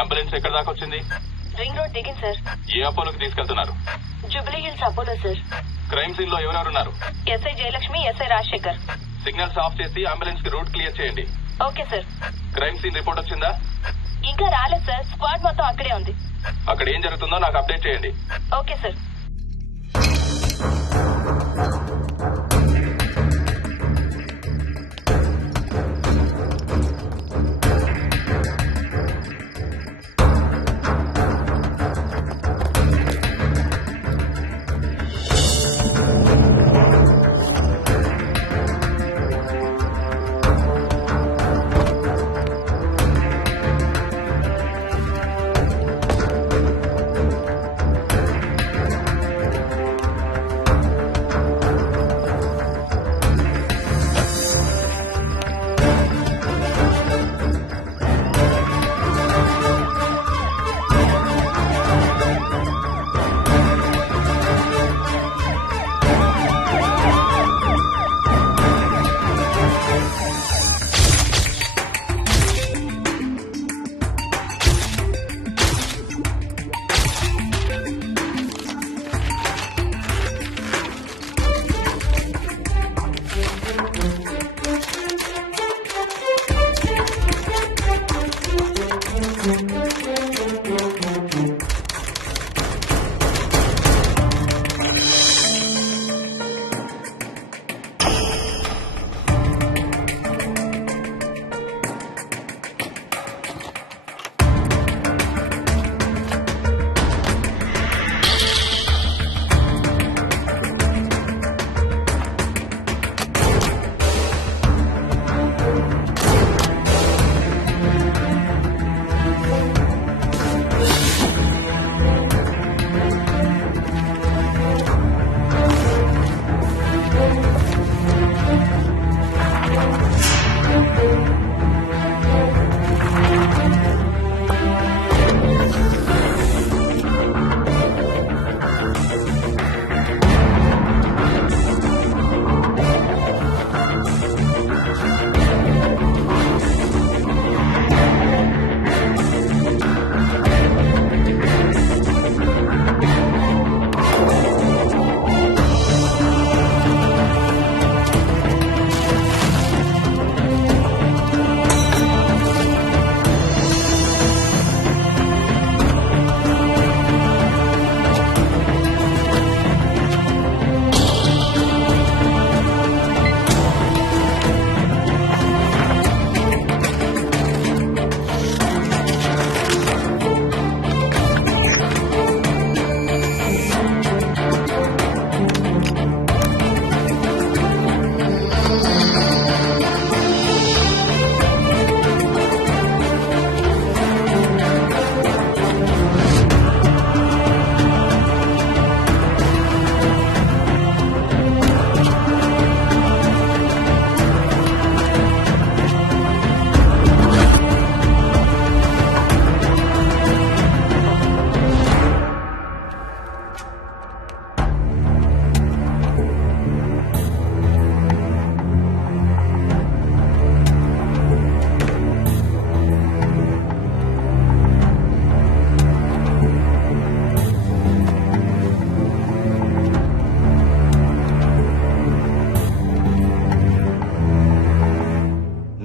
Ambulance ఎక్కడ దాకా వచ్చింది? రింగ్ రోడ్ దిగింది సార్. ఏ అపోలోకి తీసుకెళ్తున్నారు? Jubilee Hills Apollo sir. Crime scene లో ఎవరెవరున్నారు? SI Jayalakshmi, SI Rajasekhar. Signals off చేసి అంబులెన్స్ కి రూట్ క్లియర్ చేయండి. Okay sir. Crime scene report వచ్చిందా? ఇంకా రాలేదు సార్. స్క్వాడ్ మొత్తం అక్కడే ఉంది. అక్కడ ఏం జరుగుతుందో నాకు అప్డేట్ చేయండి. Okay sir.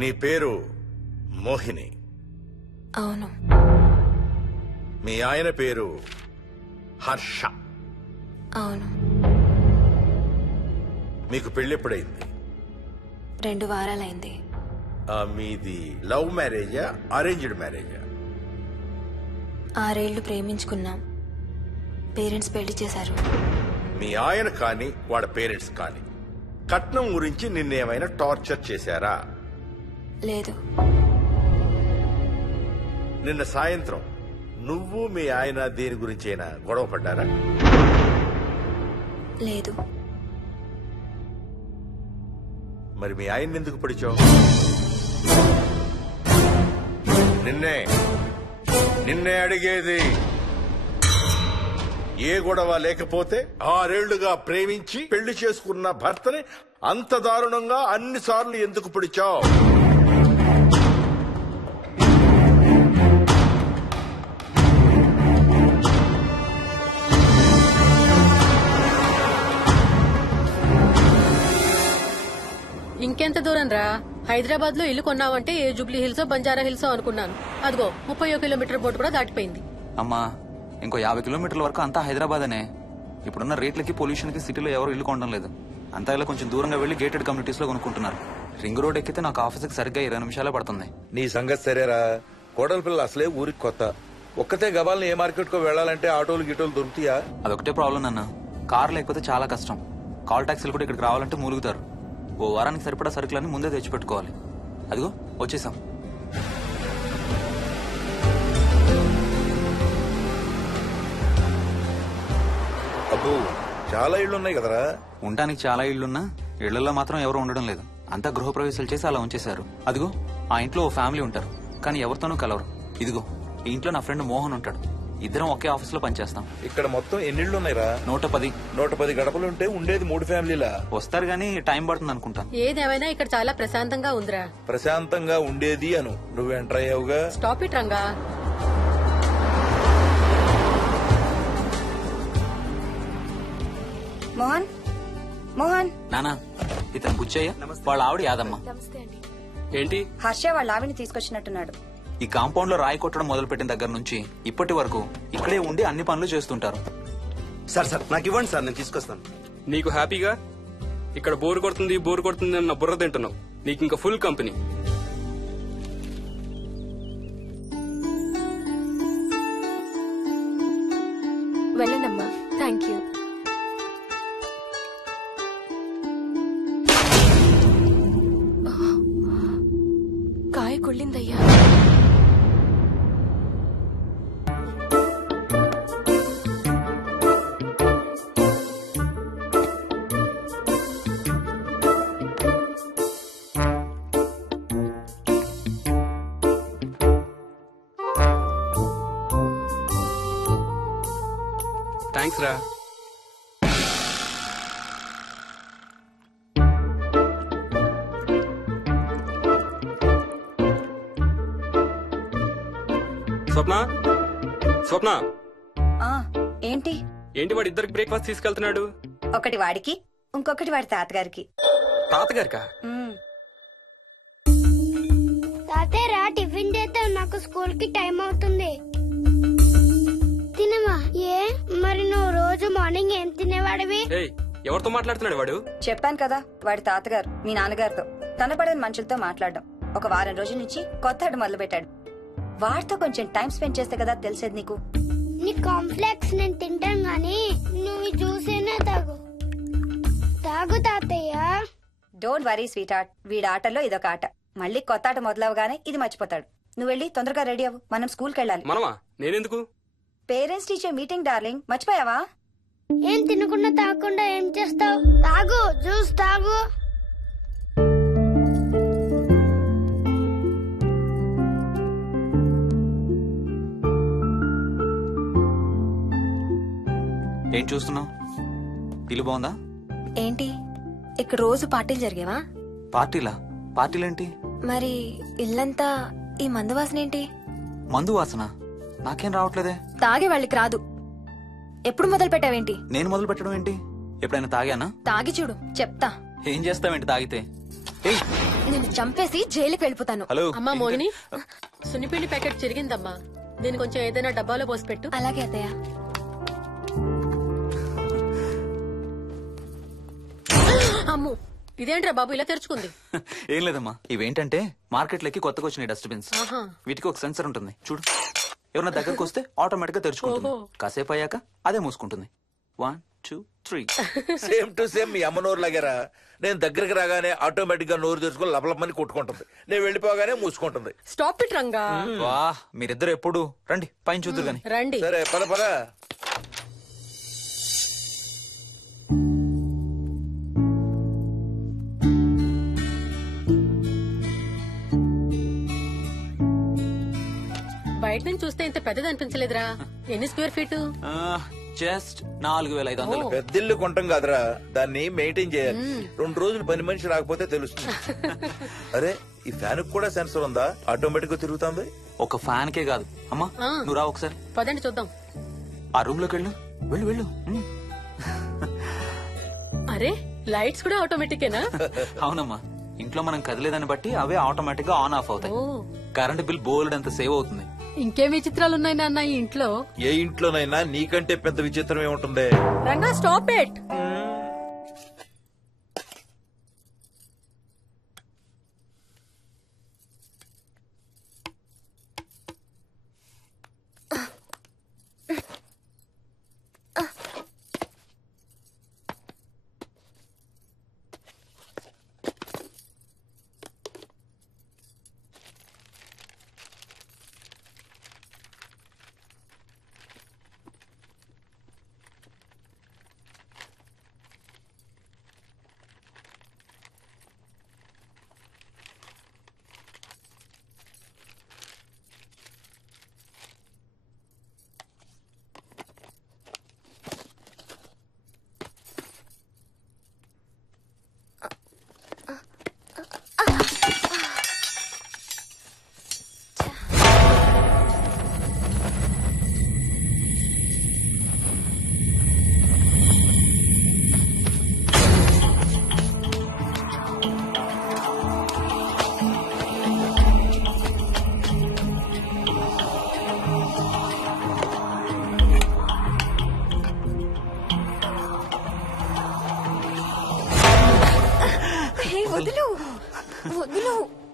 నీ పేరు మోహిని? అవును. మీ ఆయన పేరు హర్ష? అవును. మీకు పెళ్ళెప్పుడైంది? 2 వారాలైంది. మీది లవ్ మ్యారేజా అరేంజ్డ్ మ్యారేజా? 6 ఏళ్లు ప్రేమించుకున్నాం. పేరెంట్స్ పెళ్లి చేశారు. మీ ఆయన కానీ వాడి పేరెంట్స్ కానీ కట్నం గురించి నిన్నేమైనా టార్చర్ చేశారా? లేదు. నిన్న సాయంత్రం నువ్వు మీ ఆయన దేని గురించైనా గొడవ పడ్డారా? లేదు. మరి మీ ఆయన ఎందుకు పిడిచావు? నిన్నే అడిగేది. ఏ గొడవ లేకపోతే 6 ఏళ్లుగా ప్రేమించి పెళ్లి చేసుకున్న భర్తని అంత దారుణంగా అన్నిసార్లు ఎందుకు పిడిచావు? హైదరాబాద్ లో ఇల్లు కొన్నావంటే ఏ జూబ్లీ హిల్స్ బంజారా హిల్స్ అనుకున్నాను. అదిగో 31 కిలోమీటర్ బోర్డు కూడా దాటిపోయింది. అమ్మా ఇంకో 50 కిలోమీటర్ల వరకు అంతా హైదరాబాద్ అనే. ఇప్పుడున్న రేట్లకి పొల్యూషన్ కి సిటీలో ఎవరు ఇల్లు కొనడం లేదు. అంతా ఇలా కొంచెం దూరంగా వెళ్లి గేటెడ్ కమ్యూనిటీస్ లో కొనుక్కుంటున్నారు. రింగ్ రోడ్ ఎక్కితే నాకు ఆఫీస్కి సరిగ్గా 20 నిమిషాలే పడుతుంది. నీ సంగతి సరేరా, కోడల పిల్ల అసలే ఊరికి కొత్త. ఒక్కతే గబాల్ని ఏ మార్కెట్ కో వెళ్లాలంటే ఆటోలు గిటోలు దొరుకుతాయా? అదొకటే ప్రాబ్లం నాన్న. కార్ లేకపోతే చాలా కష్టం. కాల్ టాక్సీలు కూడా ఇక్కడికి రావాలంటే మూలుగుతారు. ఓ వారానికి సరిపడా సరుకులన్నీ ముందే తెచ్చిపెట్టుకోవాలి. అదిగో వచ్చేసాం. అబ్బో చాలా ఇళ్లు ఉన్నాయి కదరా. ఉండడానికి చాలా ఇళ్లున్నా ఇళ్లలో మాత్రం ఎవరు ఉండడం లేదు. అంతా గృహప్రవేశాలు చేసి అలా ఉంచేశారు. అదిగో ఆ ఇంట్లో ఓ ఫ్యామిలీ ఉంటారు, కానీ ఎవరితోనూ కలవరు. ఇదిగో ఈ ఇంట్లో నా ఫ్రెండ్ మోహన్ ఉంటాడు. ఇద్దరం ఒకే ఆఫీస్ లో పనిచేస్తాం. ఇక్కడ మొత్తం ఎన్నిళ్ళు ఉన్నాయిరా? 110. 110 గడపలుంటే ఉండేది 3 ఫ్యామిలీలా. వస్తారు గానీ టైం పడుతుంది అనుకుంటాను. ఏదేమైనా ఇక్కడ చాలా ప్రశాంతంగా ఉందిరా. ప్రశాంతంగా ఉండేది అను, నువ్వు ఎంటర్ అయ్యావుగా. Stop it Ranga. మోహన్ మోహన్ నానా ఇతను బుచ్చయ్య, వాళ్ళ ఆవిడ యాదమ్మ. ఏంటి? హర్ష వాళ్ళ ఆవిని తీసుకొచ్చినట్టున్నాడు. ఈ కాంపౌండ్ లో రాయి కొట్టడం మొదలు పెట్టిన దగ్గర నుంచి ఇప్పటి వరకు ఇక్కడే ఉండి అన్ని పనులు చేస్తుంటారు. సార్ నాకు ఇవ్వండి సార్, నేను తీసుకొస్తాను. నీకు హ్యాపీగా ఇక్కడ బోర్ కొడుతుంది అన్న బుర్ర తింటున్నావు. నీకు ఇంకా ఫుల్ కంపెనీ. వెళ్ళండమ్మా. Thank you. కాయ కుళ్ళిందయ్యా. థ్యాంక్స్ రా. స్వప్న ఆ ఏంటి ఏంటి వాడు ఇద్దరికి బ్రేక్ఫాస్ట్ తీసుకెళ్తున్నాడు? ఒకటి వాడికి, ఇంకొకటి వాడి తాతగారికి. తాతగారికా? తాతయ్య టిఫిన్ చేస్తే నాకు స్కూల్ కి టైం అవుతుంది. తినమా? ఏ మరి నువ్వు రోజు మార్నింగ్ ఏం తినేవాడివి? ఎవరితో మాట్లాడుతున్నాడు వాడు? చెప్పాను కదా, వాడి తాతగారు మీ నాన్నగారితో కనపడని మనుషులతో మాట్లాడడం. ఒక వారం రోజుల నుంచి కొత్త ఆట మొదలు పెట్టాడు. వాడితో కొంచెం టైం స్పెండ్ చేస్తే కదా తెలిసేది నీకు. నీ కాంప్లెక్స్ నేను తింటాను గానీ నువ్వు జ్యూసేనే తాగు తాతయ్య. డోంట్ వరీ స్వీట్ హార్ట్, వీడి ఆటల్లో ఇదొక ఆట. మళ్ళీ కొత్త ఆట మొదలవగానే ఇది మర్చిపోతాడు. నువ్వు వెళ్ళి తొందరగా రెడీ అవ్వు, మనం స్కూల్కి వెళ్ళాలి. మనమా? నేనెందుకు? పేరెంట్స్ టీచర్ మీటింగ్ డార్లింగ్, మర్చిపోయావా? ఏం తినకుండా తాగకుండా ఏం చేస్తావు? తాగు, జ్యూస్ తాగు. ఏం చూస్తున్నావు? ఇల్లు బాగుందా? ఏంటి ఇక్కడ రోజు పార్టీలు జరిగేవా? పార్టీలేంటి? మరి ఇల్లంతా ఈ మందు వాసన ఏంటి? మందు వాసన నాకేం రావట్లేదే. తాగే వాళ్ళకి రాదు. ఎప్పుడు మొదలు పెట్టావేంటి? నేను మొదలు పెట్టడం ఏంటి? ఎప్పుడైనా తాగానా? తాగి చూడు, చెప్తా. ఏం చేస్తావేంటి తాగితే? నేను చంపేసి జైలుకి వెళ్ళిపోతాను. హలో అమ్మా మోహిని, సున్నిపిండి ప్యాకెట్ చిరిగిందమ్మా. దీని కొంచెం ఏదైనా డబ్బాలో పోసి పెట్టు. అలాగే అత్తయ్య. అమ్ము, ఇదేంట్రా బాబు ఇలా తెరుచుకుంది? ఏం లేదమ్మా, ఇవేంటంటే మార్కెట్లోకి కొత్తగా వచ్చిన డస్ట్బిన్స్. ఆహా. వీటికి ఒక సెన్సర్ ఉంటుంది చూడు. ఎవరైనా దగ్గరకు వస్తే ఆటోమేటిక్ గా తెరుచుకుంటుంది. కాసేపు అయ్యాక అదే మూసుకుంటుంది. 1 2 3. సేమ్ టు సేమ్ మీ అమ్మ నోరు లాగారా. నేను దగ్గరికి రాగానే ఆటోమేటిక్ గా నోరు తెరుచుకొని లపలపని కొట్టుకుంటుంది. నేను వెళ్ళిపోగానే మూసుకుంటుంది. Stop it Ranga. వా, మీరిద్దరు ఎప్పుడు రండి పైన చూద్దరు గాని. రండి. సరే పద పద. బయట నుంచి చూస్తే ఇంత పెద్దది అనిపించలేదురా. ఎన్ని స్క్వేర్ ఫీట్? జస్ట్ 4500. పెద్దిల్లు కొంటాం కాదురా, దాన్ని మెయింటైన్ చేయాలి. 2 రోజులు పని మనిషి రాకపోతే తెలుస్తుంది. అరే ఈ ఫ్యాన్ కూడా సెన్సర్ ఉందా? ఆటోమేటిక్ గా తిరుగుతుంది. ఒక ఫ్యాన్ కే కాదు. అమ్మా నువ్వు రా ఒకసారి. పదండి చూద్దాం. ఆ రూమ్ లోకి వెళ్ళు వెళ్ళు. అరే లైట్స్ కూడా ఆటోమేటికేనా? అవునమ్మా, ఇంట్లో మనం కదిలేదాన్ని బట్టి అవే ఆటోమేటిక్ గా ఆన్ ఆఫ్ అవుతాయి. ఓ కరెంట్ బిల్ బోల్డ్ అంత సేవ్ అవుతుంది. ఇంకేం విచిత్రాలు ఉన్నాయి నాన్న ఈ ఇంట్లో. ఏ ఇంట్లోనైనా నీకంటే పెద్ద విచిత్రం ఏముంటుంది? Ranga stop it.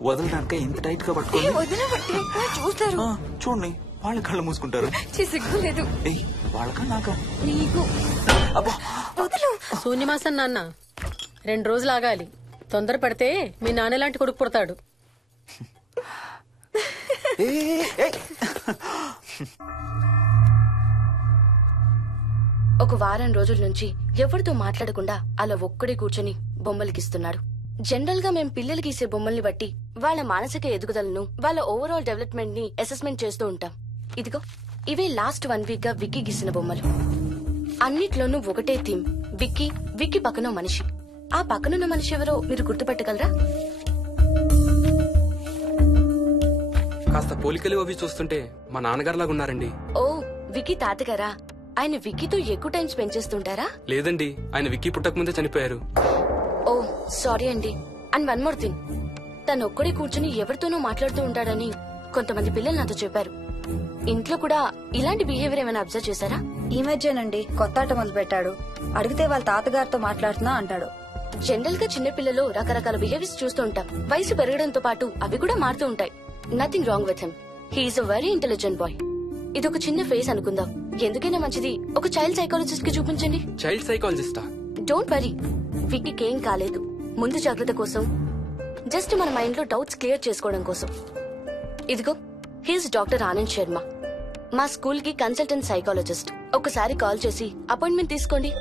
వదలడానిక ఇంత టైట్ గా పట్టుకోండి. చూస్తారు. చూడండి, వాళ్ళ కళ్ళు మూసుకుంటారు. సిగ్గులేదు వాళ్ళకా నాకా? నీకు. అబ్బా, శూన్యమాసం నాన్న 2 రోజులు ఆగాలి. తొందర పడితే మీ నాన్న లాంటి కొడుకు పుడతాడు. ఒక వారం రోజుల నుంచి ఎవరితో మాట్లాడకుండా అలా ఒక్కడే కూర్చొని బొమ్మలు గీస్తున్నాడు. జనరల్ గా మేం పిల్లలు గీసే బొమ్మల్ని బట్టి వాళ్ళ మానసిక ఎదుగుదలను, వాళ్ళ ఓవరాల్ డెవలప్మెంట్ ని అసెస్మెంట్ చేస్తూ ఉంటాం. ఇదిగో ఇవే లాస్ట్ 1 వీక్ గా విక్కీ గీసిన బొమ్మలు. అన్నిట్లోనూ ఒకటే థీమ్, విక్కీ, విక్కీ పక్కన మనిషి. ఆ పక్కనున్న మనిషి ఎవరో మీరు గుర్తుపట్టగలరా? కాస్త పోలికలు అవి చూస్తుంటే మా నాన్నగారులాగా ఉన్నారండి. ఓ, విక్కీ తాతగారా? ఆయన విక్కీతో ఎక్కువ టైం స్పెండ్ చేస్తుంటారా? లేదండి, ఆయన విక్కీ పుట్టక ముందే చనిపోయారు. ఓ సారీ అండి. అండ్ 1 మోర్ థింగ్, తను ఒక్కడే కూర్చుని ఎవరితోనూ మాట్లాడుతూ ఉంటాడని కొంతమంది పిల్లలు నాతో చెప్పారు. ఇంట్లో కూడా ఇలాంటి బిహేవియర్ ఏమైనా అబ్జర్వ్ చేశారా? ఈ మధ్యనండి కొత్త ఆట మొదలు పెట్టాడు. అడిగితే వాళ్ళ తాతగారితో మాట్లాడుతున్నా అంటాడు. జనరల్ గా చిన్న పిల్లలు రకరకాల బిహేవియర్స్ చూస్తూ ఉంటాం. వయసు పెరగడంతో పాటు అవి కూడా మారుతూ ఉంటాయి. Nothing wrong with him. He is a very intelligent boy. ఇదొక చిన్న ఫేస్ అనుకుందాం. ఎందుకైనా మంచిది ఒక చైల్డ్ సైకాలజిస్ట్ కి చూపించండి. చైల్డ్ సైకాలజిస్టా? డోంట్ వరీ, విక్కీకి ఏం కాలేదు. ముందు జాగ్రత్త కోసం, జస్ట్ మన మైండ్ లో డౌట్స్ క్లియర్ చేసుకోవడం కోసం. ఇదిగో, హీస్ డాక్టర్ ఆనంద్ శర్మ, మా స్కూల్ కి కన్సల్టెంట్ సైకాలజిస్ట్. ఒకసారి కాల్ చేసి అపాయింట్మెంట్ తీసుకోండి.